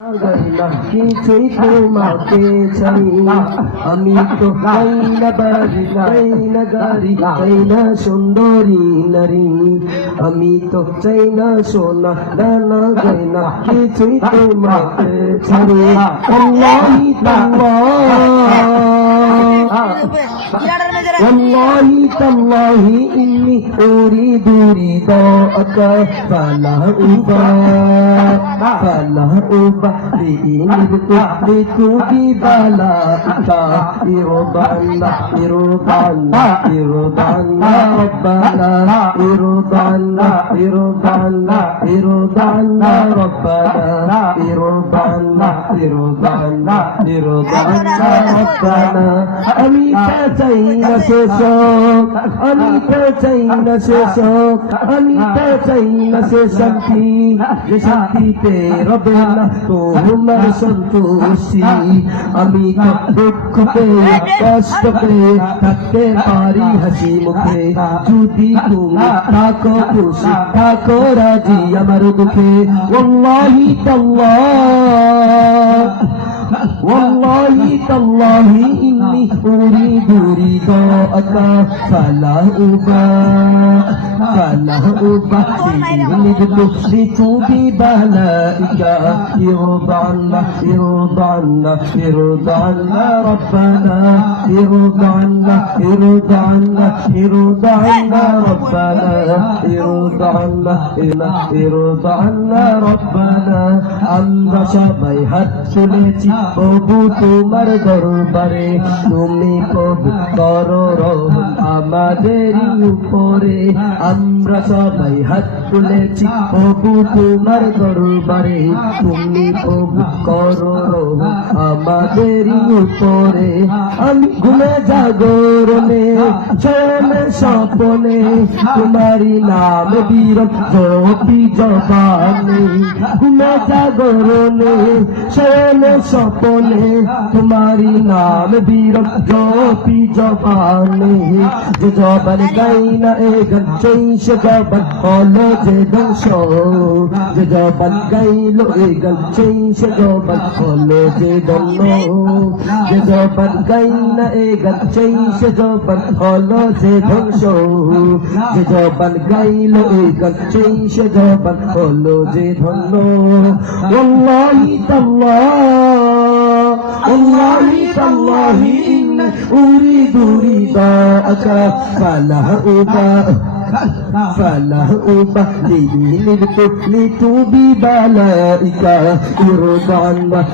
কিছুই তোমাকে চাই আমি তো চাই না বাড়ি চাই না গাড়ি চাই না সুন্দরী নারী আমি তো চাই না সোনা দানা গাই না কিছুই তোমাকে ছাড়ি আল্লাহি والله تالله إني أريد رضاك فلا أبالي إن ابتليت ببلائك ارضى عنا ربنا ارضى عنا ربنا ربنا আমি চাই না শেষক আমি চাই না শেষক আমি চাই না সে শান্তি যে শান্তিতে রবে না তোমার সন্তোষী আমি তো দুঃখ পেয়ে কষ্ট পেয়ে থাকতে পারি হাসি মুখে যদি তুমি থাকো খুশি থাকো রাজি আমার দুঃখে ওয়াল্লাহি তাল্লাহ والله تالله إني أريد رضاك فلا أبالي إن ابتليت ببلائك ارضى عنا ربنا ارضى عنا ربنا আমরা সবাই হাত তুলেছি প্রভু তোমার দরবারে তুমি প্রভু করো রহম আমাদের উপরে আমরা সবাই হাত তুলেছি প্রভু তোমার দরবারে তুমি প্রভু করো রহম আমাদের উপরে আমি ঘুমে জাগরণে শয়নে স্বপনে তোমারি নাম বিরত জপি জবানে ঘুমে জাগরণে শয়নে স্বপনে তোমারি নাম বিরত জপি জবানে যে জবান গাই না এ গান সেই সে জবান হলো যে ধ্বংস যে জবান গাইলো এ গান সেই সে জবান হলো যে দন্য যে জবান গাই না এ গান সেই সে জবান হলো যে ধ্বংস যে জবান গাইলো এ গান সেই সে জবান হলো যে ধন্য ওয়াল্লাহি তাল্লাহ والله تالله إني أريد رضاك فلا أبالي إن ابتليت ببلائك ارضى عنا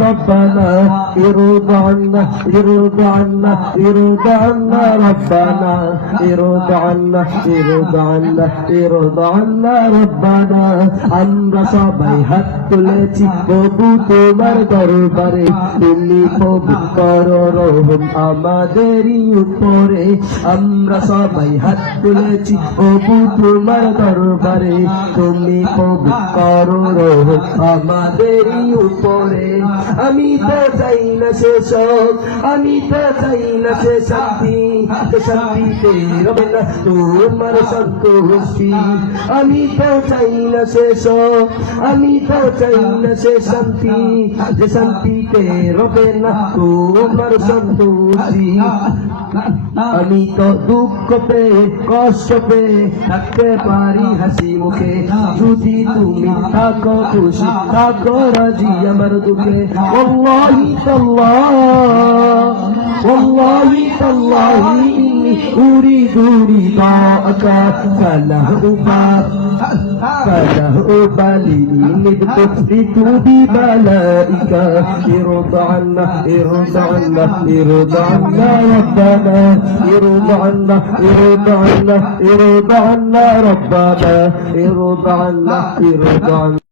ربنا ارضى عنا ربنا আমরা সবাই হাত তুলেছি প্রভু তোমার দরবারে তুমি প্রভু করো রহম আমাদেরই উপরে আমরা সবাই হাত তুলেছি প্রভু তোমার দরবারে তুমি প্রভু করো রহম আমাদেরই উপরে আমি তো চাই না শেষক আমি তো চাই না সে শান্তি যে শান্তিতে রবে না তোমার সন্তোষী আমি তো চাই না শেষক আমি তো চাই না সে শান্তি যে শান্তিতে রবে না তোমার সন্তোষী আমি তো দুঃখ পেয়ে কষ্ট পেয়ে থাকতে পারি হাসি মুখে যদি তুমি থাকো খুশি থাকো রাজি আমার দুঃখে ওয়াল্লাহি তাল্লাহ ইন্নী উরিদু রিদাক ফালা أبالي إن ابتليت ببلائك ارضى عنا ربنا ارضى عنا